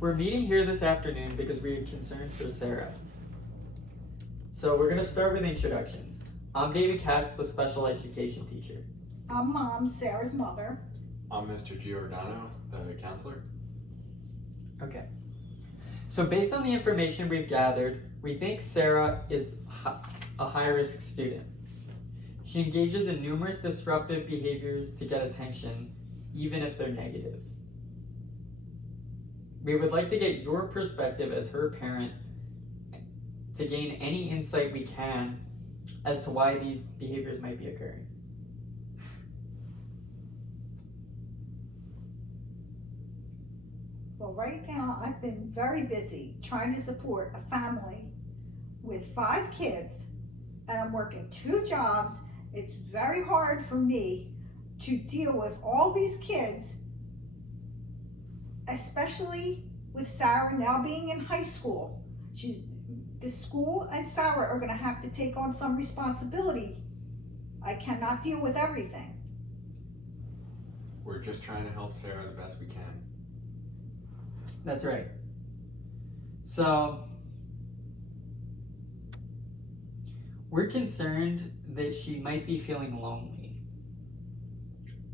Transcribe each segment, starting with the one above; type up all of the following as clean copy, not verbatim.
We're meeting here this afternoon because we are concerned for Sarah. So we're going to start with introductions. I'm David Katz, the special education teacher. I'm Mom, Sarah's mother. I'm Mr. Giordano, the counselor. Okay. So based on the information we've gathered, we think Sarah is a high-risk student. She engages in numerous disruptive behaviors to get attention, even if they're negative. We would like to get your perspective as her parent to gain any insight we can as to why these behaviors might be occurring. Well, right now I've been very busy trying to support a family with 5 kids, and I'm working 2 jobs. It's very hard for me to deal with all these kids, especially with Sarah now being in high school. The school and Sarah are going to have to take on some responsibility. I cannot deal with everything. We're just trying to help Sarah the best we can. That's right. So, we're concerned that she might be feeling lonely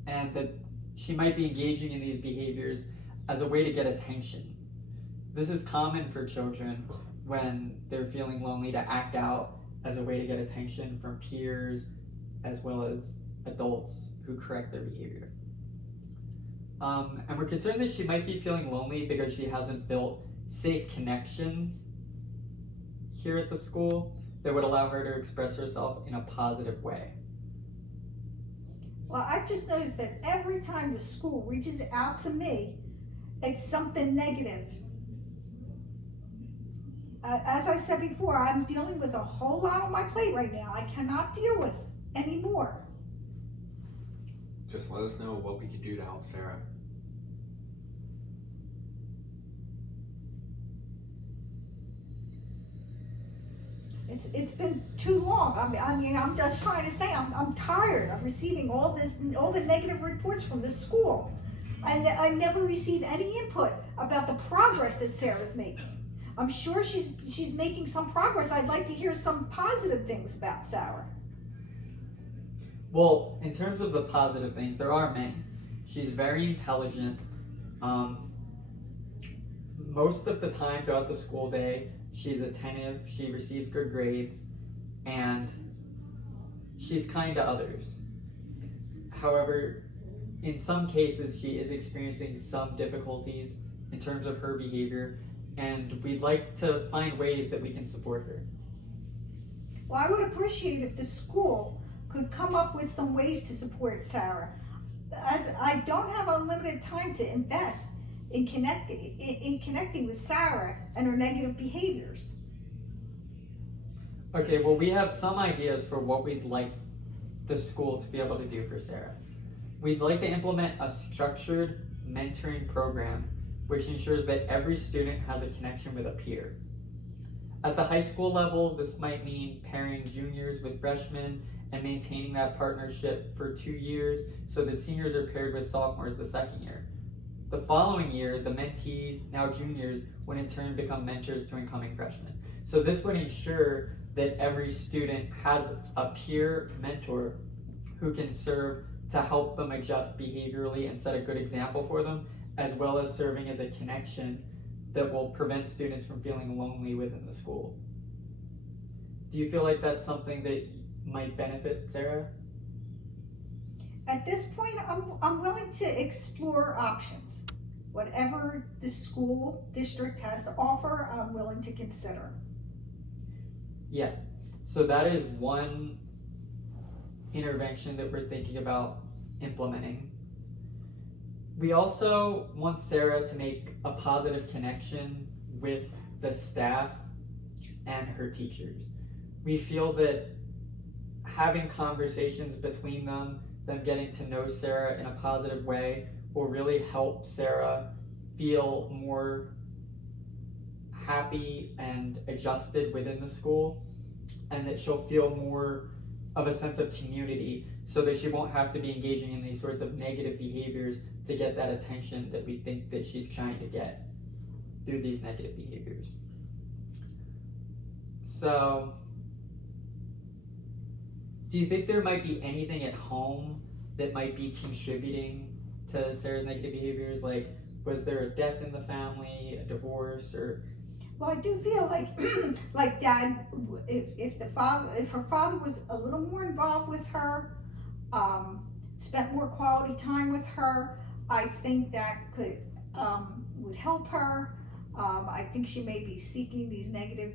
and that she might be engaging in these behaviors as a way to get attention. This is common for children when they're feeling lonely to act out as a way to get attention from peers as well as adults who correct their behavior. And we're concerned that she might be feeling lonely because she hasn't built safe connections here at the school that would allow her to express herself in a positive way. Well, I've just noticed that every time the school reaches out to me, it's something negative. As I said before, I'm dealing with a whole lot on my plate right now. I cannot deal with anymore. Just let us know what we can do to help Sarah. It's been too long. I mean, I'm just trying to say I'm tired of receiving all the negative reports from the school. I never received any input about the progress that Sarah's making. I'm sure she's making some progress. I'd like to hear some positive things about Sarah. Well, in terms of the positive things, there are many. She's very intelligent. Most of the time throughout the school day, she's attentive, she receives good grades, and she's kind to others. However, in some cases, she is experiencing some difficulties in terms of her behavior, and we'd like to find ways that we can support her. Well, I would appreciate if the school could come up with some ways to support Sarah, as I don't have unlimited time to invest in connecting with Sarah and her negative behaviors. Okay, well, we have some ideas for what we'd like the school to be able to do for Sarah. We'd like to implement a structured mentoring program which ensures that every student has a connection with a peer. At the high school level, this might mean pairing juniors with freshmen and maintaining that partnership for 2 years so that seniors are paired with sophomores the second year. The following year, the mentees, now juniors, would in turn become mentors to incoming freshmen. So this would ensure that every student has a peer mentor who can serve to help them adjust behaviorally and set a good example for them, as well as serving as a connection that will prevent students from feeling lonely within the school. Do you feel like that's something that might benefit Sarah? At this point, I'm willing to explore options. Whatever the school district has to offer, I'm willing to consider. Yeah, so that is one intervention that we're thinking about implementing. We also want Sarah to make a positive connection with the staff and her teachers. We feel that having conversations between them getting to know Sarah in a positive way will really help Sarah feel more happy and adjusted within the school, and that she'll feel more of a sense of community so that she won't have to be engaging in these sorts of negative behaviors to get that attention that we think that she's trying to get. through these negative behaviors. So, do you think there might be anything at home that might be contributing to Sarah's negative behaviors? Like, was there a death in the family, a divorce, or? Well, I do feel like, like Dad, if her father was a little more involved with her, spent more quality time with her, I think that would help her. I think she may be seeking these negative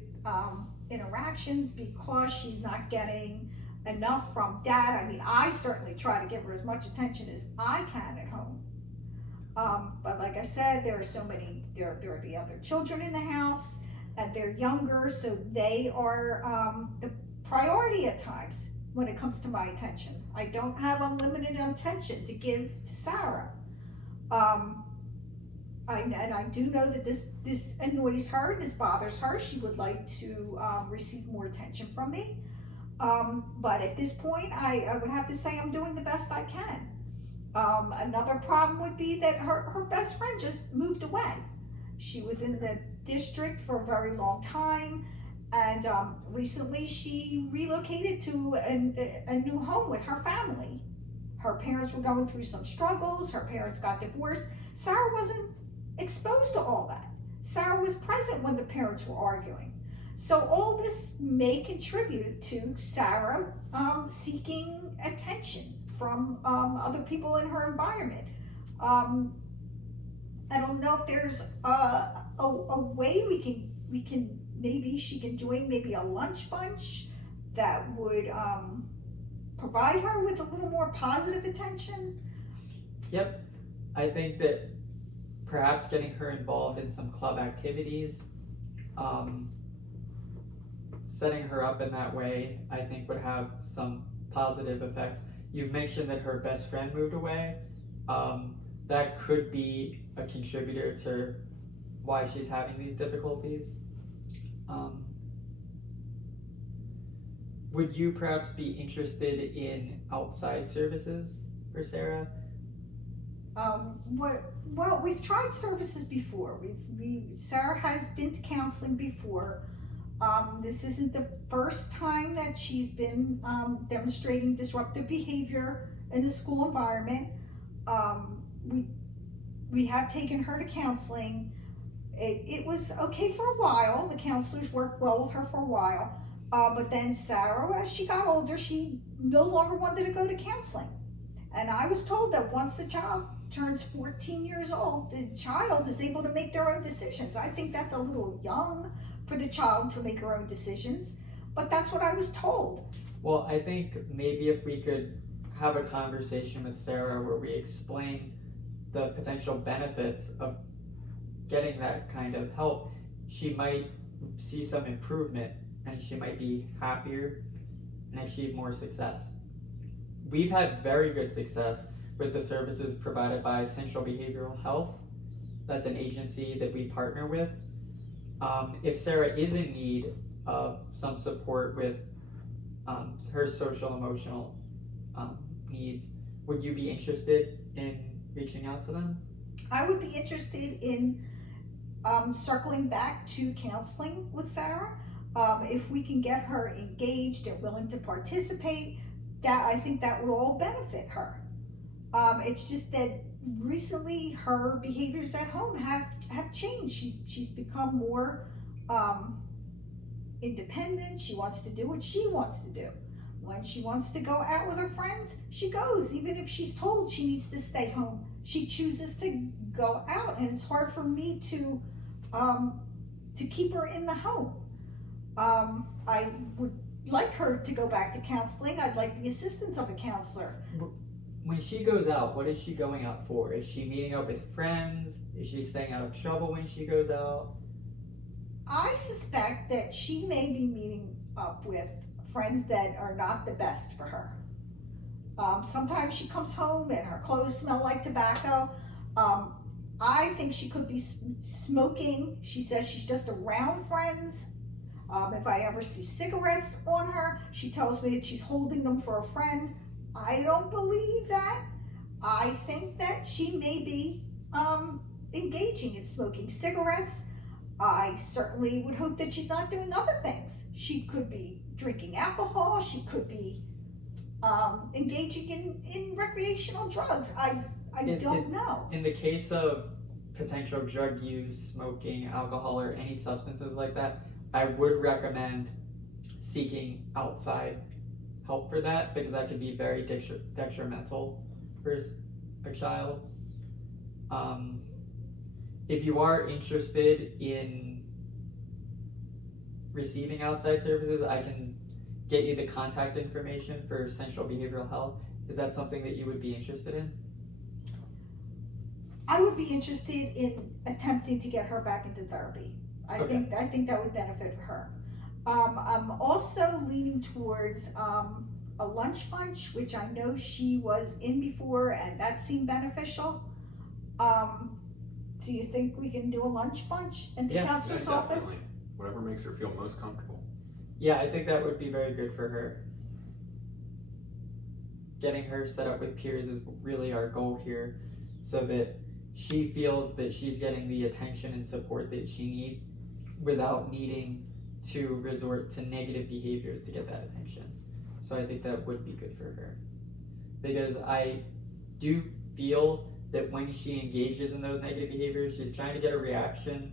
interactions because she's not getting enough from Dad. I mean, I certainly try to give her as much attention as I can at home. But like I said, there are the other children in the house, and they're younger, so they are the priority at times when it comes to my attention. I don't have unlimited attention to give to Sarah. I do know that this annoys her, this bothers her. She would like to receive more attention from me. But at this point, I would have to say I'm doing the best I can. Another problem would be that her best friend just moved away. She was in the district for a very long time, and recently she relocated to a new home with her family. Her parents were going through some struggles. Her parents got divorced. Sarah wasn't exposed to all that. Sarah was present when the parents were arguing. So all this may contribute to Sarah seeking attention from other people in her environment. I don't know if there's a way we can maybe she can join maybe a lunch bunch that would provide her with a little more positive attention. Yep, I think that perhaps getting her involved in some club activities, setting her up in that way, I think would have some positive effects. You've mentioned that her best friend moved away. That could be a contributor to why she's having these difficulties. Would you perhaps be interested in outside services for Sarah? Well, we've tried services before. Sarah has been to counseling before. This isn't the first time that she's been demonstrating disruptive behavior in the school environment. We have taken her to counseling. It was okay for a while. The counselors worked well with her for a while. But then Sarah, as she got older, she no longer wanted to go to counseling. And I was told that once the child turns 14 years old, the child is able to make their own decisions. I think that's a little young for the child to make her own decisions, but that's what I was told. Well, I think maybe if we could have a conversation with Sarah where we explain the potential benefits of getting that kind of help, she might see some improvement and she might be happier and achieve more success. We've had very good success with the services provided by Central Behavioral Health. That's an agency that we partner with. If Sarah is in need of some support with her social emotional needs, would you be interested in reaching out to them? I would be interested in circling back to counseling with Sarah. If we can get her engaged and willing to participate, I think that would all benefit her. It's just that recently her behaviors at home have changed. She's become more independent. She wants to do what she wants to do. When she wants to go out with her friends, she goes. Even if she's told she needs to stay home, she chooses to go out, and it's hard for me to keep her in the home. I would like her to go back to counseling. I'd like the assistance of a counselor. When she goes out, what is she going out for? Is she meeting up with friends? Is she staying out of trouble when she goes out? I suspect that she may be meeting up with friends that are not the best for her. Sometimes she comes home and her clothes smell like tobacco. I think she could be smoking. She says she's just around friends. If I ever see cigarettes on her, she tells me that she's holding them for a friend. I don't believe that. I think that she may be engaging in smoking cigarettes. I certainly would hope that she's not doing other things. She could be drinking alcohol, she could be engaging in recreational drugs. I don't know. In the case of potential drug use, smoking, alcohol, or any substances like that, I would recommend seeking outside help for that, because that could be very detrimental for a child. If you are interested in receiving outside services, I can get you the contact information for Central Behavioral Health. Is that something that you would be interested in? I would be interested in attempting to get her back into therapy. I think that would benefit her. I'm also leaning towards a lunch bunch, which I know she was in before, and that seemed beneficial. Do you think we can do a lunch bunch in the counselor's office? Definitely. Whatever makes her feel most comfortable. Yeah, I think that would be very good for her. Getting her set up with peers is really our goal here, so that she feels that she's getting the attention and support that she needs without needing to resort to negative behaviors to get that attention. So I think that would be good for her. Because I do feel that when she engages in those negative behaviors, she's trying to get a reaction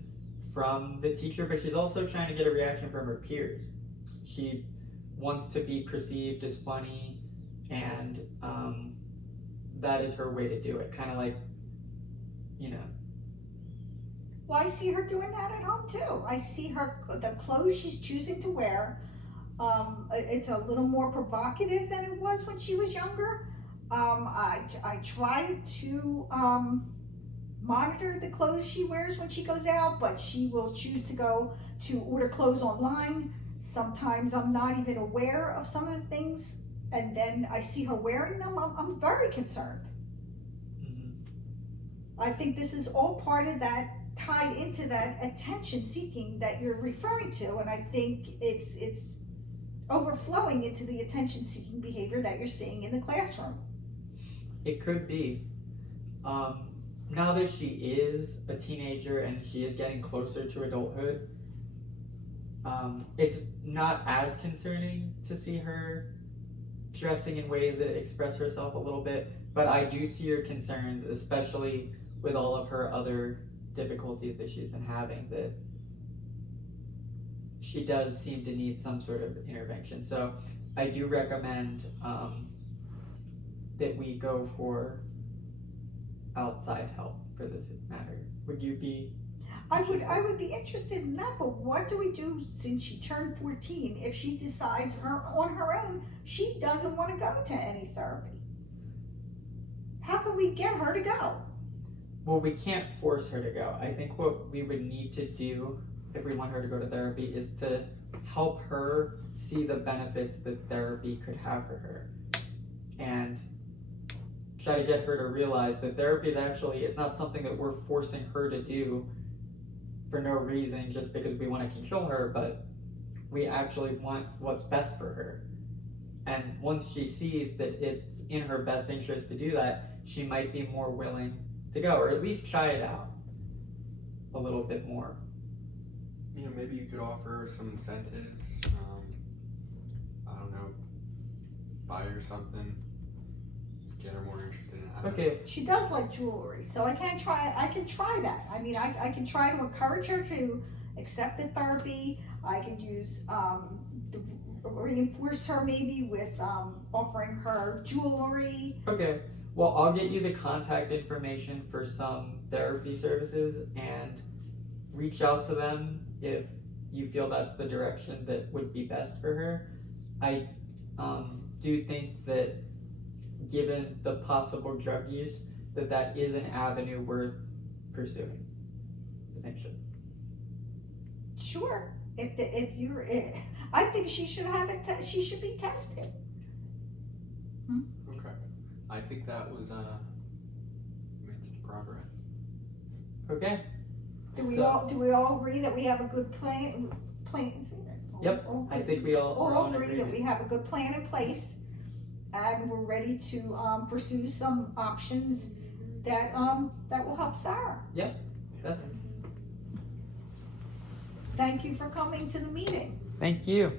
from the teacher, but she's also trying to get a reaction from her peers. She wants to be perceived as funny, and that is her way to do it. Kind of like, you know. Well, I see her doing that at home too. I see her, the clothes she's choosing to wear. It's a little more provocative than it was when she was younger. I try to monitor the clothes she wears when she goes out, but she will choose to go to order clothes online. Sometimes I'm not even aware of some of the things, and then I see her wearing them. I'm very concerned. I think this is all part of that, tied into that attention seeking that you're referring to, and I think it's overflowing into the attention seeking behavior that you're seeing in the classroom. It could be. Now that she is a teenager and she is getting closer to adulthood, it's not as concerning to see her dressing in ways that express herself a little bit, but I do see her concerns, especially with all of her other difficulties that she's been having, that she does seem to need some sort of intervention. So I do recommend that we go for outside help for this matter. Would you be? I would be interested in that, but what do we do since she turned 14 if she decides on her own she doesn't want to go to any therapy? How can we get her to go? Well, we can't force her to go. I think what we would need to do if we want her to go to therapy is to help her see the benefits that therapy could have for her, and try to get her to realize that therapy is actually, it's not something that we're forcing her to do for no reason just because we want to control her, but we actually want what's best for her. And once she sees that it's in her best interest to do that, she might be more willing to go, or at least try it out a little bit more. You know, maybe you could offer some incentives. I don't know, buy her something, get her more interested in it. I don't know. Okay, She does like jewelry, so I can try that. I mean, I can try to encourage her to accept the therapy. I can use reinforce her maybe with offering her jewelry. okay. Well, I'll get you the contact information for some therapy services and reach out to them if you feel that's the direction that would be best for her. I do think that given the possible drug use, that is an avenue worth pursuing, potentially. Sure, I think she should have it. She should be tested. Okay. I think that was made some progress. Okay. Do we So- all agree that we have a good plan? Yep, I think we all are all in agree that we agreement. have a good plan in place, and we're ready to pursue some options that will help Sarah. Definitely. Thank you for coming to the meeting. Thank you.